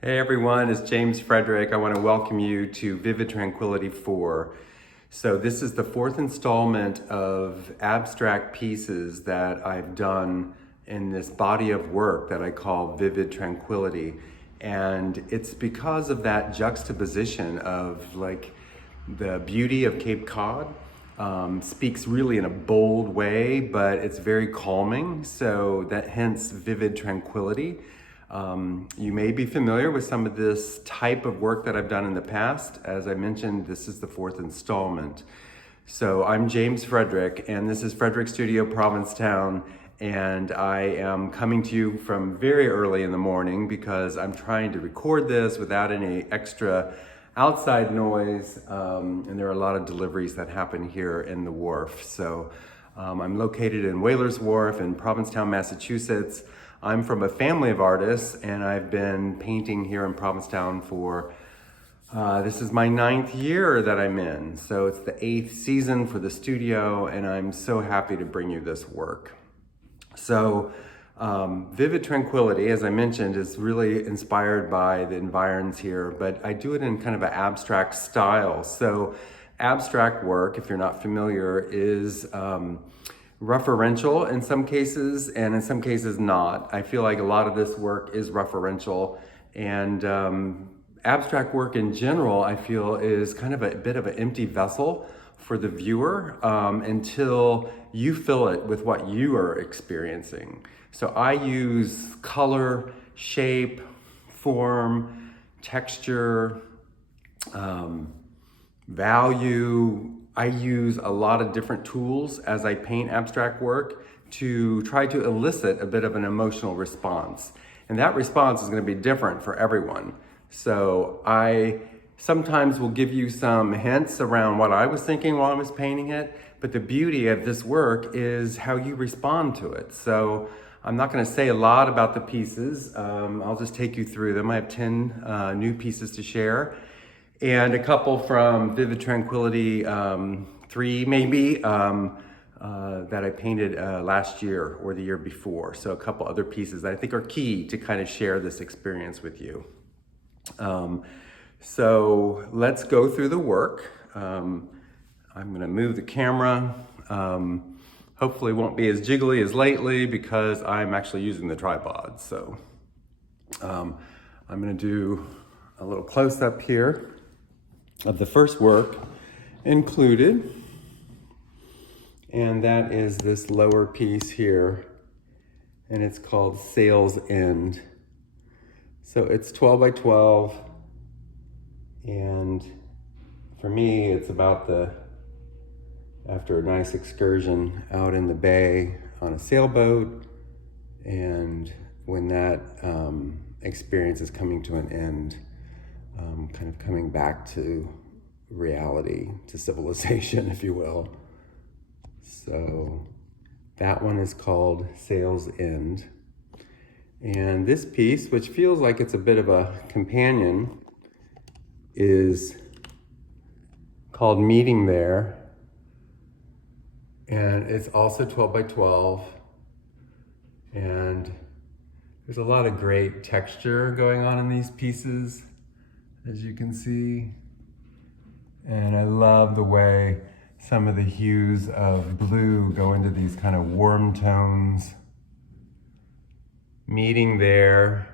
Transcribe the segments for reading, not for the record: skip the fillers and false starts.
Hey everyone, it's James Frederick. I want to welcome you to Vivid Tranquility 4. So this is the fourth installment of abstract pieces that I've done in this body of work that I call Vivid Tranquility. And it's because of that juxtaposition of like the beauty of Cape Cod. Speaks really in a bold way, but it's very calming. So that hence Vivid Tranquility. You may be familiar with some of this type of work that I've done in the past. As I mentioned, this is the fourth installment. So I'm James Frederick, and this is Frederick Studio, Provincetown, and I am coming to you from very early in the morning because I'm trying to record this without any extra outside noise, and there are a lot of deliveries that happen here in the wharf. So I'm located in Whalers Wharf in Provincetown, Massachusetts. I'm from a family of artists, and I've been painting here in Provincetown for, this is my 9th year that I'm in. So it's the 8th season for the studio, and I'm so happy to bring you this work. So Vivid Tranquility, as I mentioned, is really inspired by the environs here, but I do it in kind of an abstract style. So abstract work, if you're not familiar, is referential in some cases, and in some cases not. I feel like a lot of this work is referential, and abstract work in general, I feel, is kind of a bit of an empty vessel for the viewer until you fill it with what you are experiencing. So I use color, shape, form, texture, value. I use a lot of different tools as I paint abstract work to try to elicit a bit of an emotional response. And that response is going to be different for everyone. So I sometimes will give you some hints around what I was thinking while I was painting it, but the beauty of this work is how you respond to it. So I'm not going to say a lot about the pieces. I'll just take you through them. I have 10 new pieces to share, and a couple from Vivid Tranquility 3 maybe that I painted last year or the year before. So a couple other pieces that I think are key to kind of share this experience with you. So let's go through the work. I'm going to move the camera. Hopefully it won't be as jiggly as lately because I'm actually using the tripod. So I'm going to do a little close-up here of the first work included, and that is this lower piece here, and it's called Sail's End. So it's 12 by 12, and for me it's about after a nice excursion out in the bay on a sailboat, and when that experience is coming to an end, kind of coming back to reality, to civilization, if you will. So that one is called Sail's End. And this piece, which feels like it's a bit of a companion, is called Meeting There. And it's also 12 by 12. And there's a lot of great texture going on in these pieces, as you can see. And I love the way some of the hues of blue go into these kind of warm tones. Meeting There,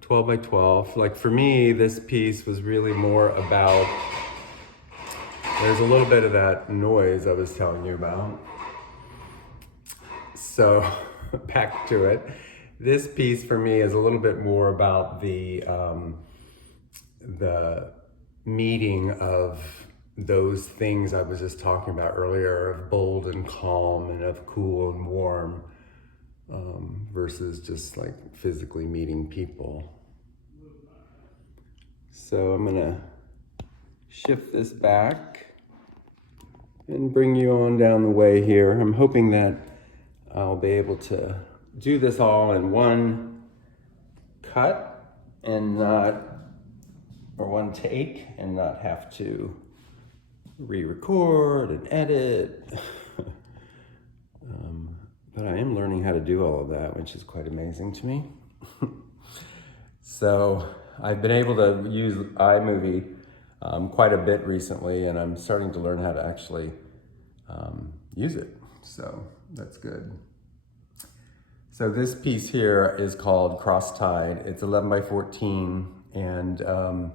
12 by 12. Like for me, this piece was really more about, there's a little bit of that noise I was telling you about. So back to it. This piece for me is a little bit more about the meeting of those things I was just talking about earlier, of bold and calm and of cool and warm, versus just like physically meeting people. So I'm gonna shift this back and bring you on down the way here. I'm hoping that I'll be able to do this all in one cut and one take, and not have to re-record and edit. But I am learning how to do all of that, which is quite amazing to me. So I've been able to use iMovie quite a bit recently, and I'm starting to learn how to actually use it. So that's good. So this piece here is called Cross-Tide. It's 11 by 14, and I'm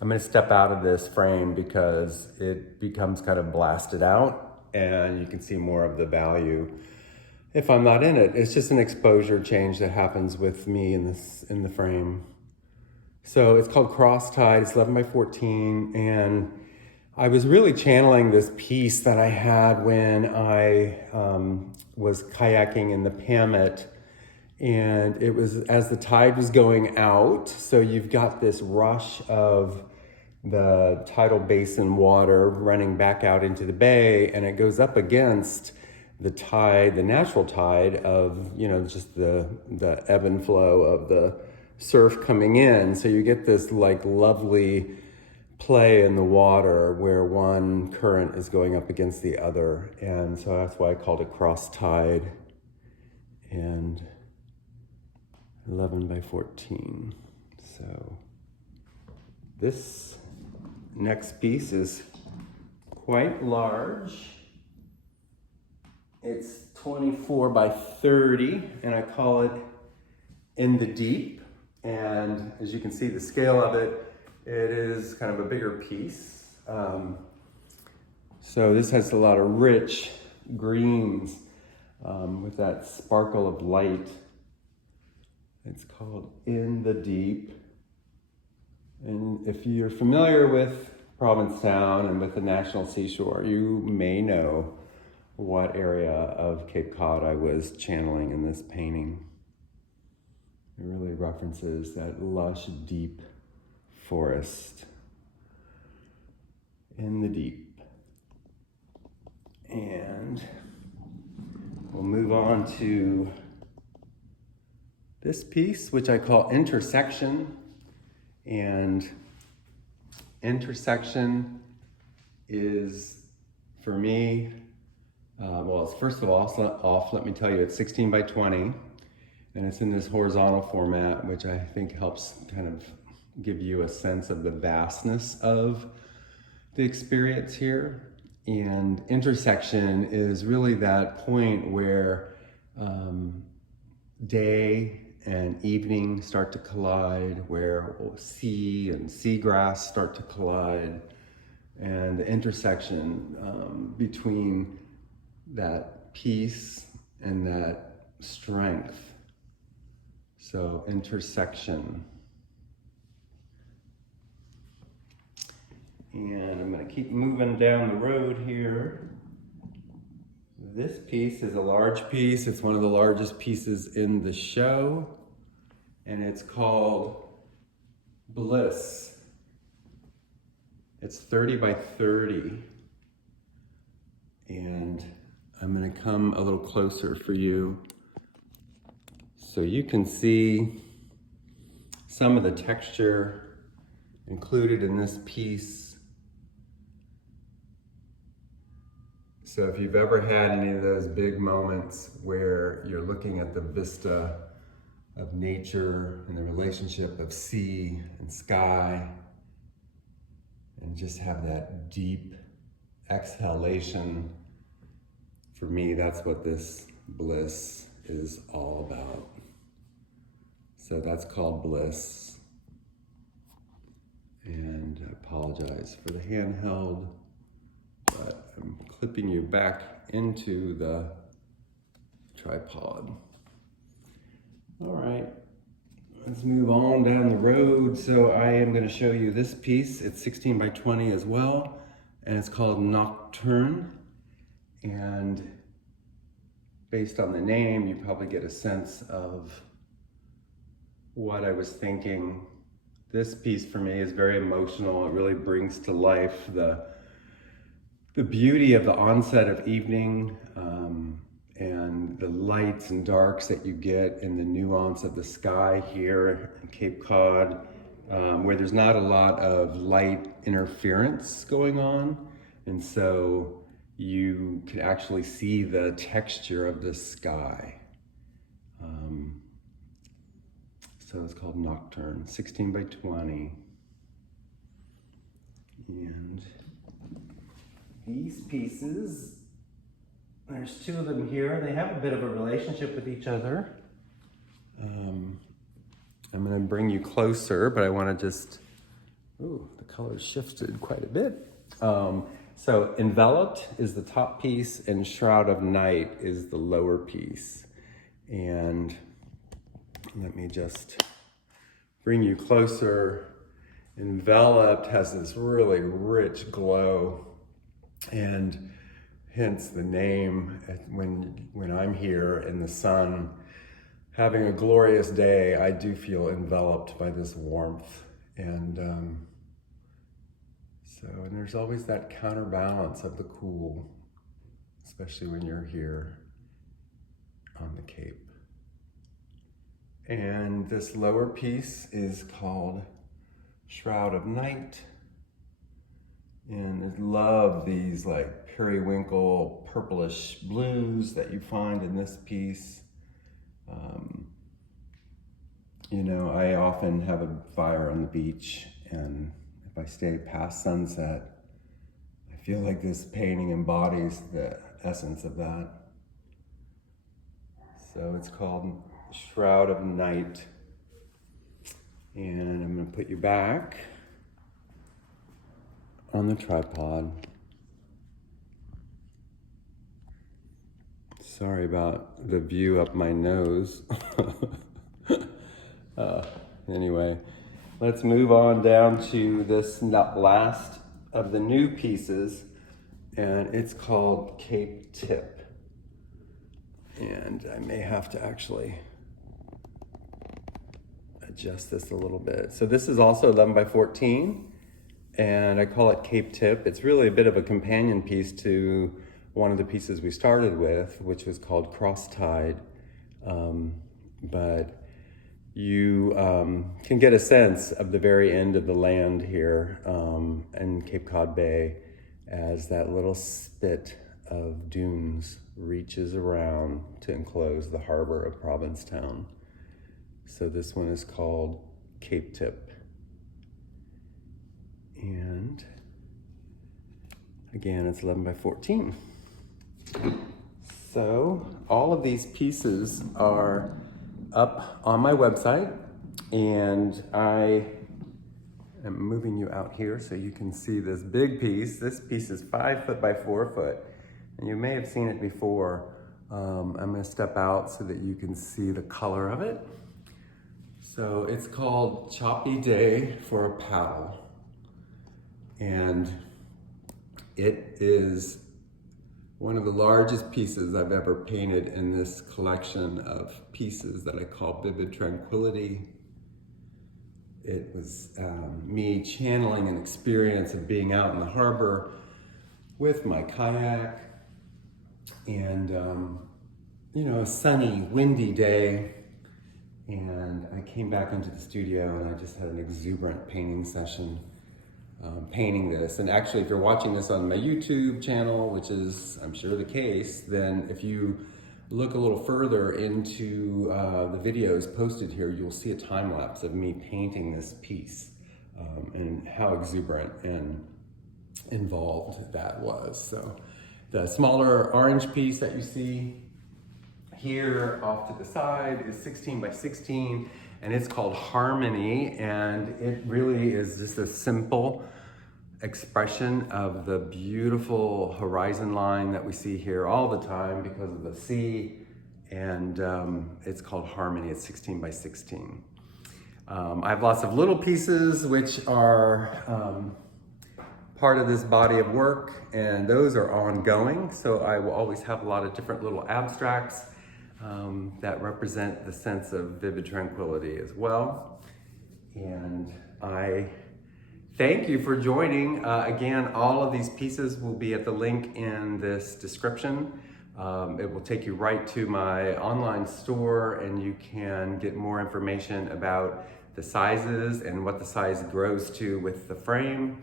gonna step out of this frame because it becomes kind of blasted out, and you can see more of the value if I'm not in it. It's just an exposure change that happens with me in the frame. So it's called Cross-Tide, it's 11 by 14, and I was really channeling this piece that I had when I was kayaking in the Pamet, and it was as the tide was going out, so you've got this rush of the tidal basin water running back out into the bay, and it goes up against the tide, the natural tide of, you know, just the ebb and flow of the surf coming in. So you get this like lovely play in the water where one current is going up against the other. And so that's why I called it cross tide. And 11 by 14. So this next piece is quite large. It's 24 by 30, and I call it In the Deep. And as you can see, the scale of it, it is kind of a bigger piece. So this has a lot of rich greens with that sparkle of light. It's called In the Deep. And if you're familiar with Provincetown and with the National Seashore, you may know what area of Cape Cod I was channeling in this painting. It really references that lush, deep forest in the deep. And we'll move on to this piece, which I call Intersection. And intersection is, for me, well, first of all, let me tell you, it's 16 by 20, and it's in this horizontal format, which I think helps kind of give you a sense of the vastness of the experience here. And intersection is really that point where day and evening start to collide, where sea and seagrass start to collide, and the intersection between that peace and that strength. So intersection. And I'm going to keep moving down the road here. This piece is a large piece. It's one of the largest pieces in the show, and it's called Bliss. It's 30 by 30. And I'm going to come a little closer for you so you can see some of the texture included in this piece. So if you've ever had any of those big moments where you're looking at the vista of nature and the relationship of sea and sky, and just have that deep exhalation, for me, that's what this bliss is all about. So that's called Bliss. And I apologize for the handheld, but I'm clipping you back into the tripod. All right, let's move on down the road. So I am going to show you this piece. It's 16 by 20 as well, and it's called Nocturne. And based on the name, you probably get a sense of what I was thinking. This piece for me is very emotional. It really brings to life the beauty of the onset of evening and the lights and darks that you get in the nuance of the sky here in Cape Cod, where there's not a lot of light interference going on. And so you can actually see the texture of the sky. So So it's called Nocturne, 16 by 20. And these pieces, there's two of them here. They have a bit of a relationship with each other. I'm gonna bring you closer, but I wanna just, ooh, the color's shifted quite a bit. So Enveloped is the top piece and Shroud of Night is the lower piece. And let me just bring you closer. Enveloped has this really rich glow, and hence the name. When I'm here in the sun, having a glorious day, I do feel enveloped by this warmth. And and there's always that counterbalance of the cool, especially when you're here on the Cape. And this lower piece is called Shroud of Night. And I love these like periwinkle purplish blues that you find in this piece. You know, I often have a fire on the beach, and if I stay past sunset, I feel like this painting embodies the essence of that. So it's called Shroud of Night. And I'm gonna put you back on the tripod. Sorry about the view up my nose. Anyway, let's move on down to this last of the new pieces, and it's called Cape Tip. And I may have to actually adjust this a little bit. So this is also 11 by 14, and I call it Cape Tip. It's really a bit of a companion piece to one of the pieces we started with, which was called Cross Tide. But you can get a sense of the very end of the land here in Cape Cod Bay as that little spit of dunes reaches around to enclose the harbor of Provincetown. So this one is called Cape Tip. And again, it's 11 by 14. So all of these pieces are up on my website, and I am moving you out here so you can see this big piece. This piece is 5 foot by 4 foot, and you may have seen it before. I'm gonna step out so that you can see the color of it. So it's called Choppy Day for a Paddle, and it is one of the largest pieces I've ever painted in this collection of pieces that I call Vivid Tranquility. It was me channeling an experience of being out in the harbor with my kayak, and you know, a sunny, windy day. And I came back into the studio and I just had an exuberant painting session, painting this. And actually, if you're watching this on my YouTube channel, which is, I'm sure, the case, then if you look a little further into the videos posted here, you'll see a time lapse of me painting this piece and how exuberant and involved that was. So the smaller orange piece that you see here off to the side is 16 by 16, and it's called Harmony, and it really is just a simple expression of the beautiful horizon line that we see here all the time because of the sea, and it's called Harmony. It's 16 by 16. I have lots of little pieces which are part of this body of work, and those are ongoing, so I will always have a lot of different little abstracts that represent the sense of vivid tranquility as well. And I thank you for joining. Again, all of these pieces will be at the link in this description. It will take you right to my online store, and you can get more information about the sizes and what the size grows to with the frame,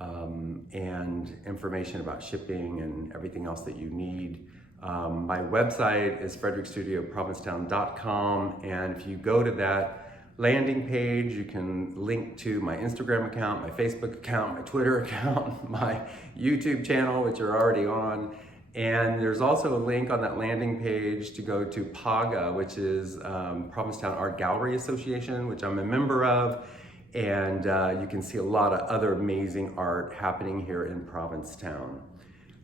and information about shipping and everything else that you need. My website is frederickstudioprovincetown.com, and if you go to that, landing page. You can link to my Instagram account, my Facebook account, my Twitter account, my YouTube channel, which you're already on. And there's also a link on that landing page to go to PAGA, which is Provincetown Art Gallery Association, which I'm a member of. And you can see a lot of other amazing art happening here in Provincetown.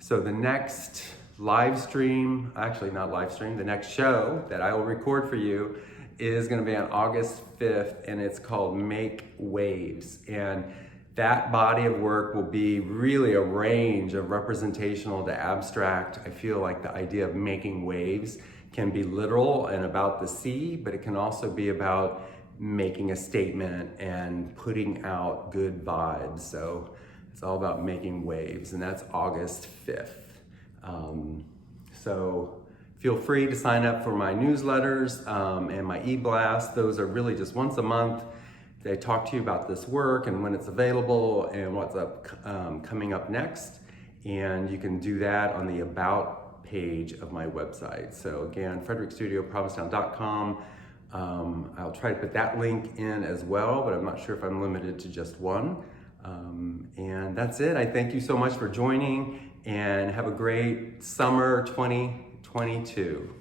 So the next live stream, actually not live stream, the next show that I will record for you is going to be on August 5th, and it's called Make Waves. And that body of work will be really a range of representational to abstract. I feel like the idea of making waves can be literal and about the sea, but it can also be about making a statement and putting out good vibes. So it's all about making waves, and that's August 5th. So feel free to sign up for my newsletters and my e-blast. Those are really just once a month. They talk to you about this work and when it's available and what's coming up next. And you can do that on the About page of my website. So again, frederickstudioprovincetown.com. I'll try to put that link in as well, but I'm not sure if I'm limited to just one. And that's it. I thank you so much for joining, and have a great summer 2022.